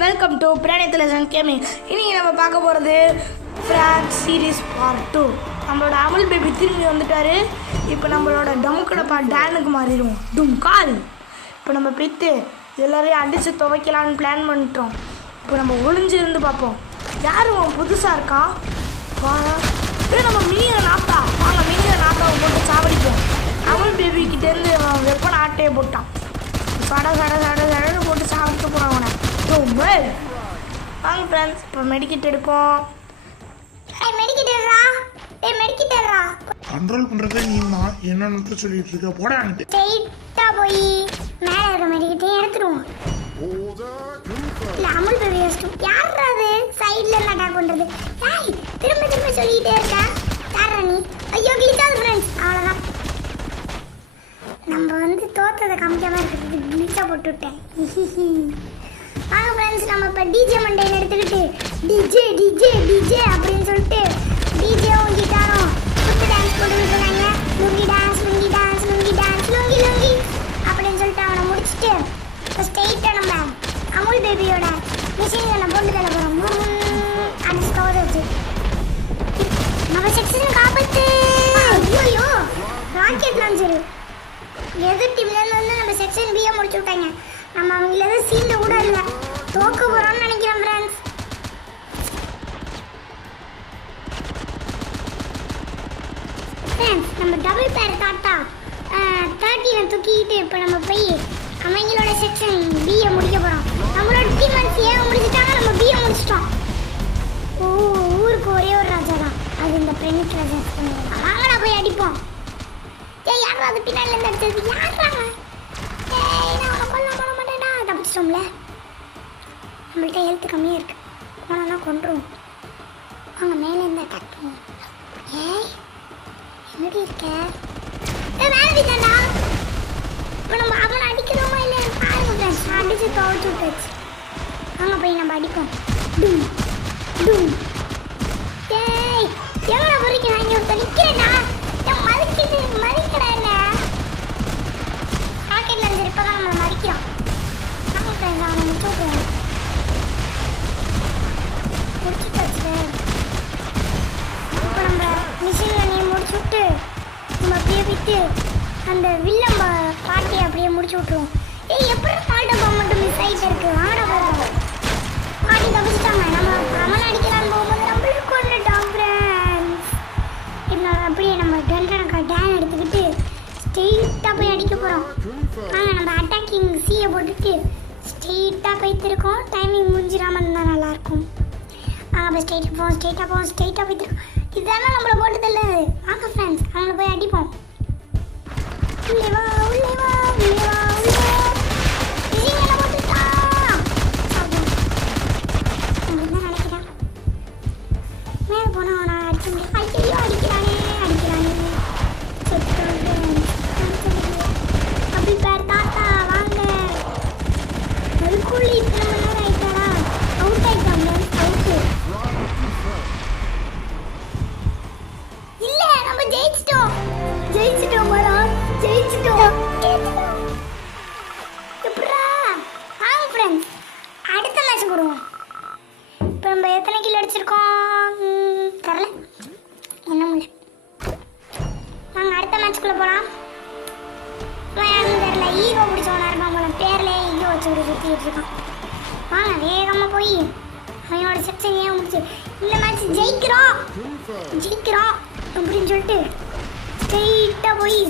Welcome to பிராணியத் legend gaming. இன்றைக்கி நம்ம பார்க்க போகிறது ஃப்ரான்ஸ் சீரீஸ் பார்ட் 2. நம்மளோட அமுல் பேபி திரும்பி வந்துட்டார். இப்போ நம்மளோட டமுக்கடப்பா டேனுக்கு மாறிடுவோம். டும் கால். இப்போ நம்ம பிரித்து எல்லோரையும் அடித்து துவைக்கலான்னு பிளான் பண்ணிட்டோம். இப்போ நம்ம ஒளிஞ்சு இருந்து பார்ப்போம். யாரும் புதுசாக இருக்கா? நம்ம மினியை நாத்தா வாங்க, மினியை நாத்தாவை போட்டு சாவடிப்போம். அமுல் பேபிக்கிட்டேருந்து வெப்பன் ஆட்டையை போட்டான். சட சட சட சடன்னு போட்டு சாப்பிட்டு போகிறான் அவனை. வாங்க ஃப்ரெண்ட்ஸ், இப்போ மெடிக்கிட் எடுப்போம். கண்ட்ரோல் பண்றதே நீ தான். என்னன்னு சொல்லிட்டு இருக்க? போடா ஸ்ட்ரைட்டா போய் மேல இருக்க மெடிக்கிட்டே எடுத்துருவோம். இல்ல அமுல் பேபி வெஸ்ட் யாரா அது சைடுல இருந்து அட்டாக் பண்றது? ஏய் திரும்ப திரும்ப சொல்லிட்டே இருக்க. யாரா நீ? ஐயோ கிளிச்சாது ஃப்ரெண்ட்ஸ். அவ்வளவுதான், நம்ம வந்து தோத்ததை காமிக்காம இருக்கிறது கிளிச்சா போட்டுவிட்டேன். வாங்க ஃப்ரெண்ட்ஸ், நம்ம இப்போ டிஜே மண்டையில் எடுத்துக்கிட்டு டிஜே டிஜே டிஜே அப்படின்னு சொல்லிட்டு டிஜேவும் கிட்டாரும் குத்து டான்ஸ் போட்டுக்கிட்டுருக்காங்க. Lungi dance lungi dance lungi dance lungi lungi அப்படின்னு சொல்லிட்டு அவனை முடிச்சுட்டு இப்போ ஸ்ட்ரெயிட்டாக நம்ம அமுல் பேபியோட மிஷின் கண்ணை போட்டு தள்ள போகிறோம். அடிச்சு கவர் வச்சு நம்ம செக்ஷன் காப்பாற்று. ஐயோ ராக்கெட் லான்ச்சரு எதிர் டீம்லேருந்து வந்து நம்ம செக்ஷன் பியை முடிச்சு விட்டாங்க. நம்ம அவங்கள எதுவும் சீண்ட கூட இல்லை. தோக்க போகிறோம்னு நினைக்கிறேன் ஃப்ரெண்ட்ஸ். ஃப்ரெண்ட்ஸ் நம்ம டபுள் பேர் தாட்டா 13 தூக்கிக்கிட்டு இப்போ நம்ம போய் அவங்களோட செக்ஷன் பியை முடிக்க போகிறோம். நம்மளோட டீம் வந்து ஏ முடிச்சுட்டாங்க, நம்ம பியை முடிச்சிட்டோம். ஓ ஊருக்கு ஒரே ஒரு ராஜா தான், அது இந்த பிரெண்ட் ராஜா. வாங்கடா போய் அடிப்போம். ஏய் யாரா அது பின்னால இருந்து அடிச்சது? யாரா? ஏய் நான் உன்னை கொல்ல போட மாட்டேன்டா. தப்பிச்சிட்டோம்ல. நம்மள்ட்ட ஹெல்த் கம்மியாக இருக்கு, போனா கொண்டுருவோம். அவங்க மேலே இருந்து அட்டாக் பண்ணுவோம். ஏய் என்னடி இருக்க? ஏய் மேலே விட்டாண்டா. இப்போ நம்ம அவனை அடிக்கிறோமா இல்லை பாருங்க ஃப்ரெண்ட்ஸ். அடிச்சு துவச்சு விட்டாச்சு. அங்கே போய் நம்ம அடிப்போம். டும் டும். ஏய் எவ்வளோ பொறிக்க நான் இங்கே ஒருத்தர் நிற்கிறேன்டா. மதிக்கிட்டு மதிக்கடா என்ன ராக்கெட்ல இருந்து இப்பதான் நம்மளை மதிக்கிறோம். அவனை முடிச்சுட்டு முடிச்சுட்டாச்சு. இப்போ நம்ம மிஷின்ல நீ முடிச்சு விட்டு நம்ம அப்படியே விட்டு அந்த வில்லம் பாட்டியை அப்படியே முடிச்சு விட்டுருவோம். ஏய் எப்படி பால்டப்பா மட்டும் மிஸ் ஆகிட்டு இருக்கு? வாங்கடா போகிறோம். பாட்டி தப்பிச்சிட்டாங்க. நம்ம அவனை அடிக்கலான்னு போகும்போது நம்மளுக்கு கொண்டுட்டோம் ஃப்ரெண்ட்ஸ். அப்படியே நம்ம டன்டனக்கா டேன் எடுத்துக்கிட்டு ஸ்ட்ரெயிட்டாக போய் அடிக்க போகிறோம். நம்ம அட்டாக்கிங் சீயை போட்டுட்டு ஸ்ட்ரெயிட்டாக போய்த்திருக்கோம். டைமிங் முடிஞ்சிடாமல் இருந்தால் நல்லாயிருக்கும். அப்போ ஸ்ட்ரெயிட்டாக போய்த்திருக்கோம். இதெல்லாம் நம்மளை போட்டு தள்ளாது. வாங்க ஃப்ரெண்ட்ஸ், அவங்கள போய் அடிப்போம். உள்ளே வா உள்ளே வா உள்ளே வா உள்ளே வா போட்டுட்டா அப்படின்னு தான் நினைக்கிறேன். மேலே போனால் அவனை அடிக்க முடியும். ஐயோ அடிக்கிறானே அடிக்கிறானே. அப்படி பேர் தாத்தா வாங்க. அதுக்குள்ளே இத்தனை மணி நேரம் ஆயிட்டாரா? அவுட் ஆயிட்டாங்க. அவுட்டு இல்லை, நம்ம ஜெயிச்சிட்டோம். மாடா ஜெயிச்சிட்டோம். எப்படா? வாங்க ஃப்ரெண்ட்ஸ், அடுத்த மேட்ச் போடுவோம். இப்போ நம்ம எத்தனை கிலோ அடிச்சிருக்கோம் தெரில, என்ன முடியல. நாங்கள் அடுத்த மேட்ச்குள்ளே போகலாம். யாருன்னு தெரில, ஈகோ பிடிச்சவனா இருக்கான் போல. பேர்லேயே ஈகோ வச்சு ஒரு சுற்றிட்டு இருக்கான். வாங்க வேகமாக போய் அவனோட செக்ஷன் ஏன் முடிச்சு இந்த மேட்ச் ஜெயிக்கிறோம் அப்படின்னு சொல்லிட்டு ஸ்ட்ரெயிட்டாக போய்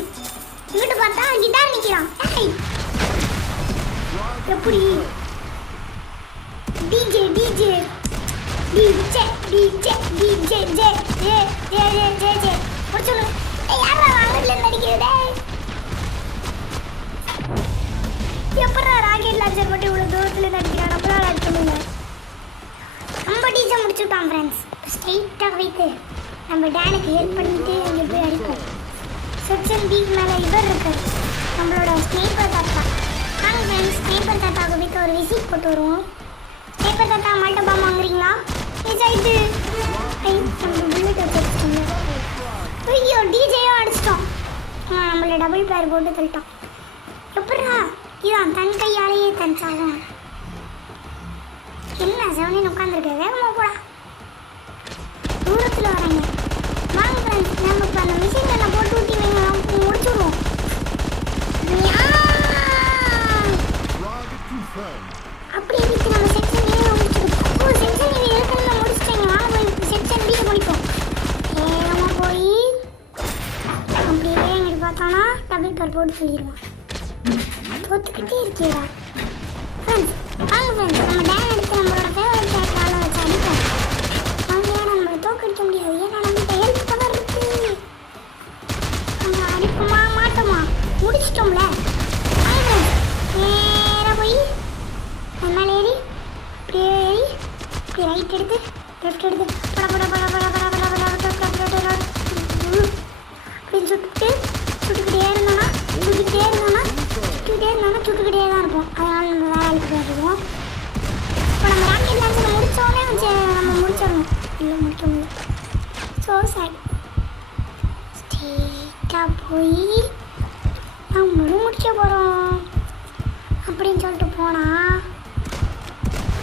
இங்கிட்டு பார்த்தா கிட்டார் நிற்கிறான். எப்படி DJ DJ DJ DJ DJ J J J J J J முடிச்சு. யாரா வாங்கல நடிக்கிறதே? எப்படா ராக்கெட் லான்ச்சர் மட்டும் இவ்வளோ தூரத்தில் நடிக்கிறான்? நம்மளால அடிக்கணுங்க. நம்ம டிஜே முடிச்சுட்டான் ஃப்ரெண்ட்ஸ். ஸ்ட்ரெயிட்டாக வைத்து நம்ம டேனுக்கு ஹெல்ப் பண்ணிட்டு அங்கே போய் அடிப்போம். செக்ஷன் பிக்கு மேலே இவர் இருக்கார், நம்மளோட ஸ்னேப்பர் தாத்தா. வாங்க ஃப்ரெண்ட்ஸ், ஸ்னேப்பர் தாத்தாவுக்கு போய்ட்டு ஒரு விசிட் போட்டு வருவோம். ஸ்னேப்பர் தாத்தா மால்ட்ட பாம் வாங்குறீங்களா? ஆயிட்டு நம்ம புல்லட் வச்சுருக்கோங்க. ஐயோ டிஜேயும் அடிச்சிட்டோம். நம்மள டபுள் பேர் போட்டு தள்ளிட்டோம். எப்படா இதான் தன் கையாலேயே தன் சாகம். என்ன செவனின்னு உட்காந்துருக்க வேகமாக போடா தூரத்தில் வராங்க வாங்க ஃப்ரெண்ட்ஸ் நம்ம இப்போ அந்த மிஷின் கண்ணை போட்டு ஊற்றி வைங்க முடிச்சுடுவோம் அப்படி இருக்கு நம்ம செக்ஷன் ஏ முடிச்சிருக்கோம் ஓ செக்ஷன் ஏ ஏற்கனவே முடிச்சிட்டேங்க வாங்க போய் செக்ஷன் பி முடிப்போம் வேகமாக போய் அப்படியே எங்கிட்ட பார்த்தோன்னா டபுள் பேர் போட்டு சொல்லிடுவோம் தோத்துக்கிட்டே இருக்கேடா ஃப்ரெண்ட்ஸ் வாங்க ஃப்ரெண்ட்ஸ் நம்ம டேன் எடுத்து நம்மளோட ஃபேவரட் கேரக்டரால் வச்சு அடிப்போம் அவங்க ஏன்னா நம்மளை தோக்கடிக்க முடியாது ஏன்னா நம்மகிட்ட ஹெல்ப் பவர் இருக்கு நம்ம அடிப்போமா மாட்டோமா முடிச்சிட்டோம்ல வாங்க ஃப்ரெண்ட்ஸ் நேராக போய் மேலே ஏறி இப்படியே ஏறி இப்படி ரைட் எடுத்து லெஃப்ட் எடுத்து பட பட பட பட பட பட பட அப்படின்னு சுட்டுக்கிட்டே இருந்தோன்னா சுட்டுக்கிட்டே தான் இருப்போம் அதனால நம்ம வேலை அழிப்பு போயிடுவோம் இப்போ நம்ம ராக்கெட் லான்ச்சரை முடித்தோடனே நம்ம முடிச்சிடணும் இல்லை முடிக்க முடியல ஸோ சேட் ஸ்ட்ரெயிட்டாக போய் நம்மளும் முடிக்க போகிறோம் அப்படின்னு சொல்லிட்டு போனால்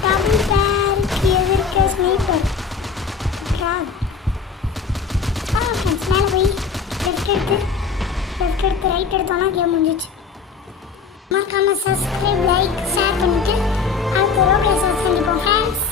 டபுள் பேருக்கு எதிர்க்க ஸ்னீப்பர் ஃப்ரெண்ட்ஸ் மேலே போய் லெஃப்ட் எடுத்து ரைட் எடுத்தோன்னா கேம் முடிஞ்சிச்சு மறக்காம சப்ஸ்கிரைப் லைக் ஷேர் பண்ணிட்டு அடுத்த ரோக்ல சப்ஸ்கிரைப் பண்ணிப்போம் ஃப்ரெண்ட்ஸ்